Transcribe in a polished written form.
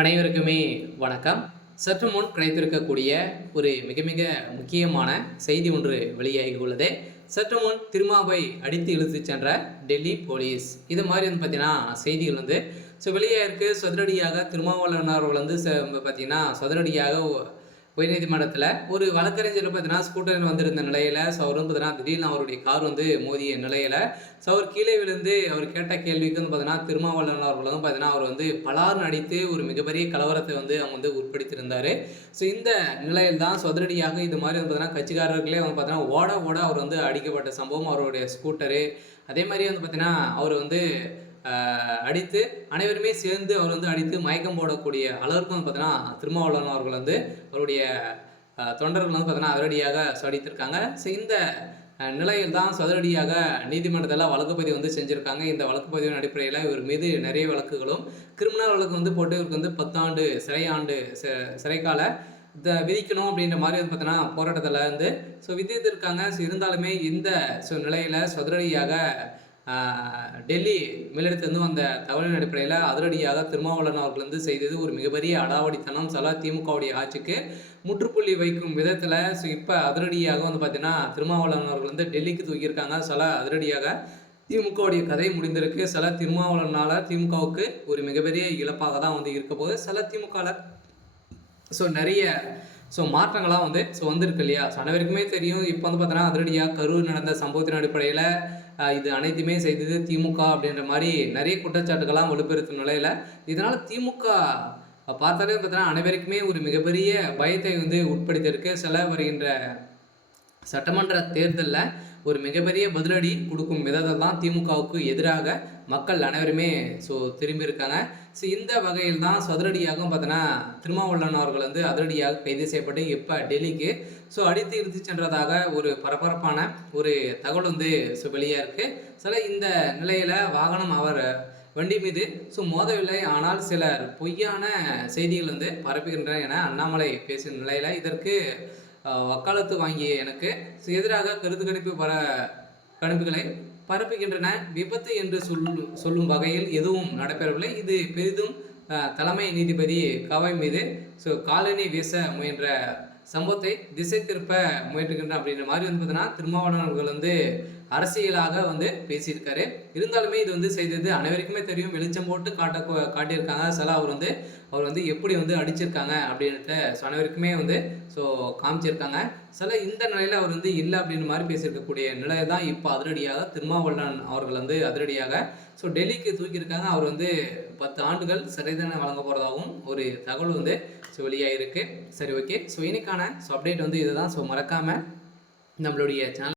அனைவருக்குமே வணக்கம். சற்று முன் கிடைத்திருக்கக்கூடிய ஒரு மிக மிக முக்கியமான செய்தி ஒன்று வெளியாகி உள்ளது. சற்று முன் திருமாவை அடித்து இழுத்துச் சென்ற டெல்லி போலீஸ். இது மாதிரி பார்த்தீங்கன்னா செய்திகள் வெளியாயிருக்கு. சதுரடியாக திருமாவளவன் அவர்கள் பார்த்தீங்கன்னா சதுரடியாக உயர்நீதிமன்றத்தில் ஒரு வழக்கறிஞர் பார்த்தீங்கன்னா ஸ்கூட்டரில் வந்திருந்த நிலையில் அவர் பார்த்தீங்கன்னா திடீர்னு அவருடைய கார் மோதிய நிலையில் அவர் கீழே விழுந்து அவர் கேட்ட கேள்விக்கு பார்த்தீங்கன்னா திருமாவளவன் அவர்கள் பார்த்தீங்கன்னா அவர் பலார்னு அடித்து ஒரு மிகப்பெரிய கலவரத்தை அவங்க உட்படுத்தியிருந்தார். இந்த நிலையில் தான் சதுரடியாக இது மாதிரி பார்த்தீங்கன்னா கட்சிக்காரர்களே பார்த்தீங்கன்னா ஓட ஓட அவர் அடிக்கப்பட்ட சம்பவம். அவருடைய ஸ்கூட்டரு அதே மாதிரி பார்த்தீங்கன்னா அவர் அடித்து அனைவருமே சேர்ந்து அவர் அடித்து மயக்கம் போடக்கூடிய அளவிற்கு பார்த்தீங்கன்னா திருமாவளவன் அவர்கள் அவருடைய தொண்டர்கள் பார்த்தீங்கன்னா அதிரடியாக அடித்திருக்காங்க. இந்த நிலையில் தான் சதுரடியாக நீதிமன்றத்தில் வழக்குப்பதிவு செஞ்சுருக்காங்க. இந்த வழக்குப்பதிவின் அடிப்படையில் இவர் மீது நிறைய வழக்குகளும் கிரிமினல் வழக்கு போட்டு இவருக்கு 10 ஆண்டு சிறைக்கால விதிக்கணும் அப்படின்ற மாதிரி பார்த்தீங்கன்னா போராட்டத்தில் விதித்திருக்காங்க. இருந்தாலுமே இந்த நிலையில் சதுரடியாக டெல்லி மேலிடத்திலிருந்து வந்த தகவலின் அடிப்படையில் அதிரடியாக திருமாவளவன் அவர்கள் செய்தது ஒரு மிகப்பெரிய அடாவடித்தனம். திமுகவுடைய ஆட்சிக்கு முற்றுப்புள்ளி வைக்கும் விதத்தில் இப்போ அதிரடியாக பார்த்தீங்கன்னா திருமாவளவன் அவர்கள் டெல்லிக்கு தூக்கியிருக்காங்க. அதிரடியாக திமுகவுடைய கதை முடிந்திருக்கு. திருமாவளவனால திமுகவுக்கு ஒரு மிகப்பெரிய இழப்பாக தான் இருக்க போது. திமுகவில் நிறைய மாற்றங்களாக வந்திருக்கு இல்லையா? அனைவருக்குமே தெரியும். இப்போ பார்த்தீங்கன்னா அதிரடியாக கரூர் நடந்த சம்பவத்தின் அடிப்படையில் இது அனைத்துமே செய்தது திமுக அப்படின்ற மாதிரி நிறைய குற்றச்சாட்டுகள்லாம் வலுப்பெறுத்தும் நிலையில் இதனால் திமுக பார்த்தாலே பார்த்தீங்கன்னா அனைவருக்குமே ஒரு மிகப்பெரிய பயத்தை உட்படுத்தியிருக்கு. வருகின்ற சட்டமன்ற தேர்தலில் ஒரு மிகப்பெரிய பதிலடி கொடுக்கும் விதத்தில் தான் திமுகவுக்கு எதிராக மக்கள் அனைவருமே திரும்பியிருக்காங்க. இந்த வகையில் தான் சதுரடியாக பார்த்தீங்கன்னா திருமாவளவன் அவர்கள் அதிரடியாக கைது செய்யப்பட்டு இப்போ டெல்லிக்கு அடித்து இழுத்து சென்றதாக ஒரு பரபரப்பான ஒரு தகவல் வெளியாக இருக்குது. இந்த நிலையில் வாகனம் அவர் வண்டி மீது மோதவில்லை, ஆனால் சிலர் பொய்யான செய்திகள் பரப்புகின்றன என அண்ணாமலை பேசிய நிலையில் இதற்கு வக்காலத்து வாங்கிய எனக்கு எதிராக கருத்து கணிப்புகளை பரப்புகின்றன. விபத்து என்று சொல்லும் வகையில் எதுவும் நடைபெறவில்லை. இது பெரிதும் தலைமை நீதிபதி கவை மீது காலனி வீச முயன்ற சம்பவத்தை திசை திருப்ப முயற்றுகின்றன அப்படின்ற மாதிரி பார்த்தீங்கன்னா திருமாவளவன் அவர்கள் அரசியலாக பேசியிருக்காரு. இருந்தாலுமே இது செய்தது அனைவருக்குமே தெரியும். வெளிச்சம் போட்டு காட்டியிருக்காங்க. அவர் எப்படி அடிச்சிருக்காங்க அப்படின்றத அனைவருக்குமே காமிச்சிருக்காங்க. இந்த நிலையில் அவர் இல்லை அப்படின்ற மாதிரி பேசியிருக்கக்கூடிய நிலையை தான் இப்போ அதிரடியாக திருமாவளவன் அவர்கள் அதிரடியாக டெல்லிக்கு தூக்கியிருக்காங்க. அவர் 10 ஆண்டுகள் சிறை தண்டனை வழங்க போகிறதாகவும் ஒரு தகவல் வெளியாக இருக்குது. சரி, ஓகே. இன்னைக்கான அப்டேட் இதுதான். மறக்காமல் நம்மளுடைய சேனல்